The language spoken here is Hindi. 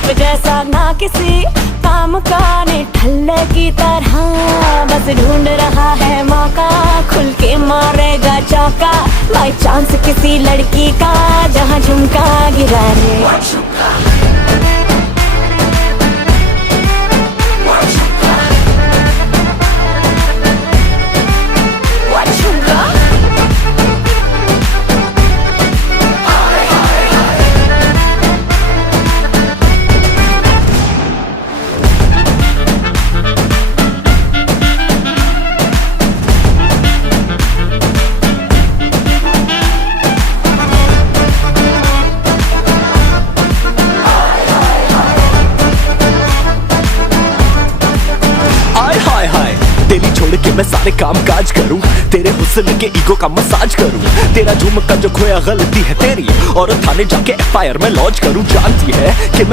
बर्फ जैसा ना किसी काम का निठल्ले की तरह, बस ढूंढ रहा है मौका, खुल के मारेगा चौका, बाई चांस किसी लड़की का जहां झुमका गिरा रे। तेरी छोड़ के मैं सारे काम काज करूं, तेरे हुस्न के ईगो का मसाज करूं, तेरा झुमका जो खोया गलती है तेरी, और थाने जाके एफआईआर में लॉन्च करूं। जानती है कि